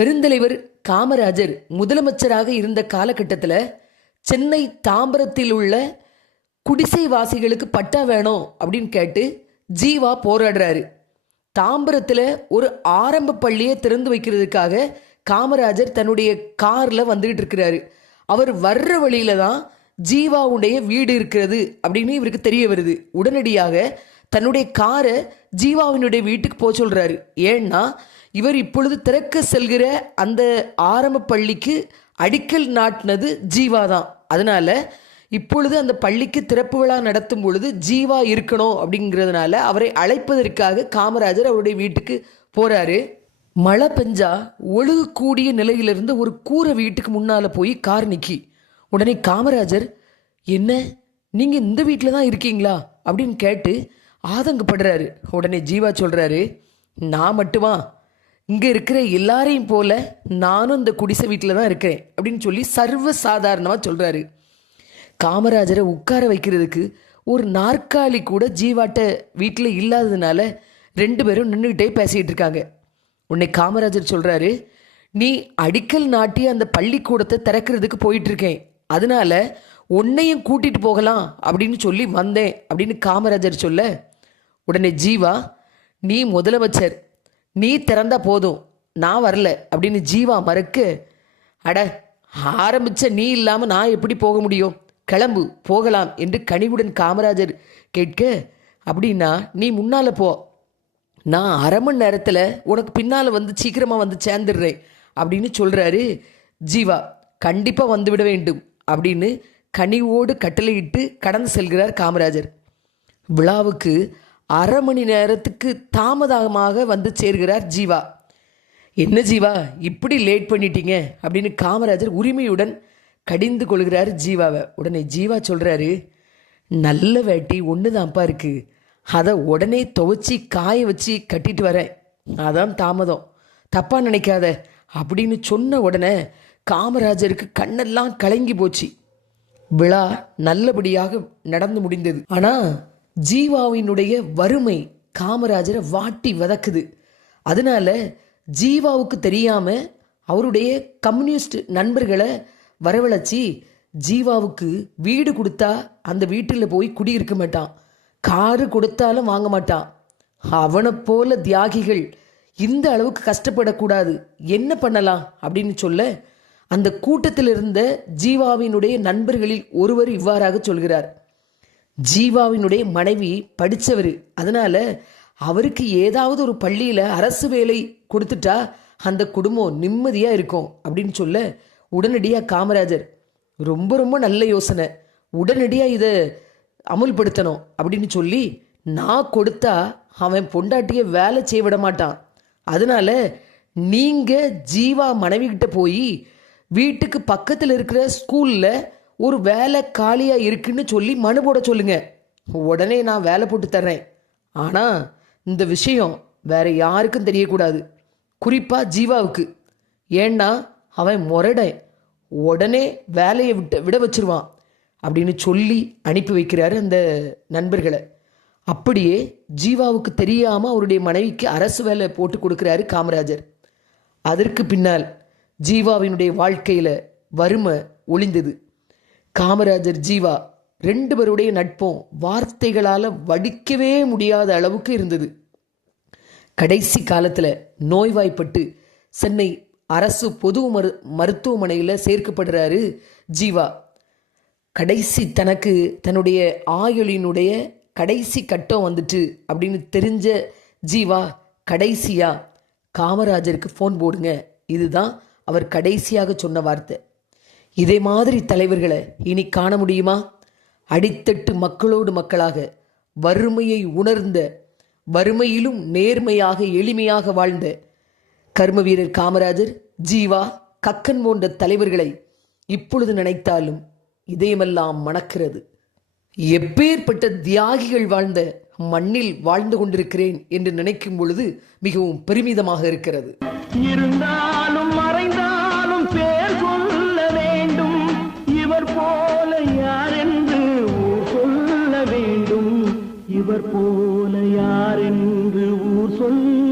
பெருந்தலைவர் காமராஜர் முதலமைச்சராக இருந்த காலகட்டத்தில் சென்னை தாம்பரத்தில் உள்ள குடிசைவாசிகளுக்கு பட்டா வேணும் அப்படின்னு கேட்டு ஜீவா போராடுறாரு. தாம்பரத்தில் ஒரு ஆரம்ப பள்ளியை திறந்து வைக்கிறதுக்காக காமராஜர் தன்னுடைய காரில் வந்துகிட்டு இருக்கிறாரு. அவர் வர்ற வழியில தான் ஜீவாவுடைய வீடு இருக்கிறது அப்படின்னு இவருக்கு தெரிய வருது. உடனடியாக தன்னுடைய காரை ஜீவாவினுடைய வீட்டுக்கு போக சொல்கிறாரு ஏன்னா இவர் இப்பொழுது திறக்க செல்கிற அந்த ஆரம்ப பள்ளிக்கு அடிக்கல் நாட்டினது ஜீவா தான். அதனால் இப்பொழுது அந்த பள்ளிக்கு திறப்பு விழா நடத்தும் பொழுது ஜீவா இருக்கணும் அப்படிங்கிறதுனால அவரை அழைப்பதற்காக காமராஜர் அவருடைய வீட்டுக்கு போகிறாரு மழை பெஞ்சா ஒழுகக்கூடிய நிலையிலிருந்து ஒரு கூரை வீட்டுக்கு முன்னால் போய் கார் நிக்கி. உடனே காமராஜர் என்ன? நீங்கள் இந்த வீட்டில் தான் இருக்கீங்களா? அப்படின்னு கேட்டு ஆதங்கப்படுறாரு. உடனே ஜீவா சொல்கிறாரு நான் மட்டுமா? இங்கே இருக்கிற எல்லாரையும் போல நானும் இந்த குடிசை வீட்டில் தான் இருக்கிறேன். அப்படின்னு சொல்லி சர்வ சாதாரணமாக சொல்கிறாரு காமராஜரை உட்கார வைக்கிறதுக்கு ஒரு நாற்காலி கூட ஜீவாட்ட வீட்டில் இல்லாததுனால ரெண்டு பேரும் நின்றுக்கிட்டே பேசிகிட்டு இருக்காங்க. உன்னை காமராஜர் சொல்கிறாரு நீ அடிக்கல் நாட்டி அந்த பள்ளிக்கூடத்தை திறக்கிறதுக்கு போயிட்டுருக்கேன் அதனால உன்னையும் கூட்டிகிட்டு போகலாம் அப்படின்னு சொல்லி வந்தேன் அப்படின்னு காமராஜர் சொல்ல உடனே ஜீவா நீ முதலமைச்சர். நீ திறந்தா போதும். நான் வரல. அப்படின்னு ஜீவா மறுக்கு அட ஆரம்பிச்ச நீ இல்லாமல் நான் எப்படி போக முடியும்? கிளம்பு போகலாம் என்று கனிவுடன் காமராஜர் கேட்க அப்படின்னா நீ முன்னால் போ. நான் அரை மணி நேரத்தில் உனக்கு பின்னால் வந்து சீக்கிரமாக வந்து சேர்ந்துடுறேன் அப்படின்னு சொல்கிறாரு ஜீவா. கண்டிப்பாக வந்து விட வேண்டும் அப்படின்னு கனிவோடு கட்டளையிட்டு கடந்து செல்கிறார் காமராஜர். விழாவுக்கு அரை மணி நேரத்துக்கு தாமதமாக வந்து சேர்கிறார் ஜீவா. என்ன ஜீவா இப்படி லேட் பண்ணிட்டீங்க? அப்படின்னு காமராஜர் உரிமையுடன் கடிந்து கொள்கிறார் ஜீவாவை. உடனே ஜீவா சொல்கிறாரு நல்ல வேட்டி ஒன்று தான்ப்பா இருக்குது அதை உடனே துவைச்சி காய வச்சு கட்டிட்டு வரேன். அதான் தாமதம். தப்பாக நினைக்காத அப்படின்னு சொன்ன உடனே காமராஜருக்கு கண்ணெல்லாம் கலங்கி போச்சு. விழா நல்லபடியாக நடந்து முடிந்தது. ஆனால் ஜீவாவினுடைய வறுமை காமராஜரை வாட்டி வதக்குது. அதனால ஜீவாவுக்கு தெரியாம அவருடைய கம்யூனிஸ்ட் நண்பர்களை வரவழைச்சி ஜீவாவுக்கு வீடு கொடுத்தா அந்த வீட்டில் போய் குடியிருக்க மாட்டான். காரு கொடுத்தாலும் வாங்க மாட்டான். அவனை போல தியாகிகள் இந்த அளவுக்கு கஷ்டப்படக்கூடாது. என்ன பண்ணலாம் அப்படின்னு சொல்ல அந்த கூட்டத்தில் இருந்த ஜீவாவினுடைய நண்பர்களில் ஒருவர் இவ்வாறாக சொல்கிறார். ஜீவாவினுடைய மனைவி படித்தவர் அதனால் அவருக்கு ஏதாவது ஒரு பள்ளியில் அரசு வேலை கொடுத்துட்டா அந்த குடும்பம் நிம்மதியாக இருக்கும் அப்படின்னு சொல்ல உடனடியாக காமராஜர் ரொம்ப ரொம்ப நல்ல யோசனை. உடனடியாக இதை அமுல்படுத்தணும். அப்படின்னு சொல்லி நான் கொடுத்தா அவன் பொண்டாட்டியை வேலை செய்ய விட மாட்டான். அதனால் நீங்கள் ஜீவா மனைவிக்கிட்ட போய் வீட்டுக்கு பக்கத்தில் இருக்கிற ஸ்கூலில் ஒரு வேலை காலியாக இருக்குன்னு சொல்லி மனு போட சொல்லுங்க. உடனே நான் வேலை போட்டு தர்றேன். ஆனால் இந்த விஷயம் வேற யாருக்கும் தெரியக்கூடாது. குறிப்பாக ஜீவாவுக்கு. ஏன்னா அவன் முரடன். உடனே வேலையை விட்டு விட வச்சிருவான். அப்படின்னு சொல்லி அனுப்பி வைக்கிறாரு அந்த நண்பர்களை. அப்படியே ஜீவாவுக்கு தெரியாமல் அவருடைய மனைவிக்கு அரசு வேலை போட்டு கொடுக்குறாரு காமராஜர். அதற்கு பின்னால் ஜீவாவினுடைய வாழ்க்கையில் வறுமை ஒளிந்தது. காமராஜர் ஜீவா ரெண்டு பேருடைய நட்பும் வார்த்தைகளால் வடிக்கவே முடியாத அளவுக்கு இருந்தது. கடைசி காலத்தில் நோய்வாய்ப்பட்டு சென்னை அரசு பொது மரு மருத்துவமனையில் சேர்க்கப்படுறாரு ஜீவா. கடைசி தனக்கு தன்னுடைய ஆயுளினுடைய கடைசி கட்டம் வந்துட்டு அப்படின்னு தெரிஞ்ச ஜீவா கடைசியாக காமராஜருக்கு ஃபோன் போடுங்க. இதுதான் அவர் கடைசியாக சொன்ன வார்த்தை. இதே மாதிரி தலைவர்களை இனி காண முடியுமா? அடித்தட்டு மக்களோடு மக்களாக வறுமையை உணர்ந்த வறுமையிலும் நேர்மையாக எளிமையாக வாழ்ந்த கர்ம வீரர் காமராஜர் ஜீவா கக்கன் போன்ற தலைவர்களை இப்பொழுது நினைத்தாலும் இதயமெல்லாம் மணக்கிறது. எப்பேற்பட்ட தியாகிகள் வாழ்ந்த மண்ணில் வாழ்ந்து கொண்டிருக்கிறேன் என்று நினைக்கும் பொழுது மிகவும் பெருமிதமாக இருக்கிறது. இருந்தால் ஒருவர் போல யார் என்று ஊர் சொல்ல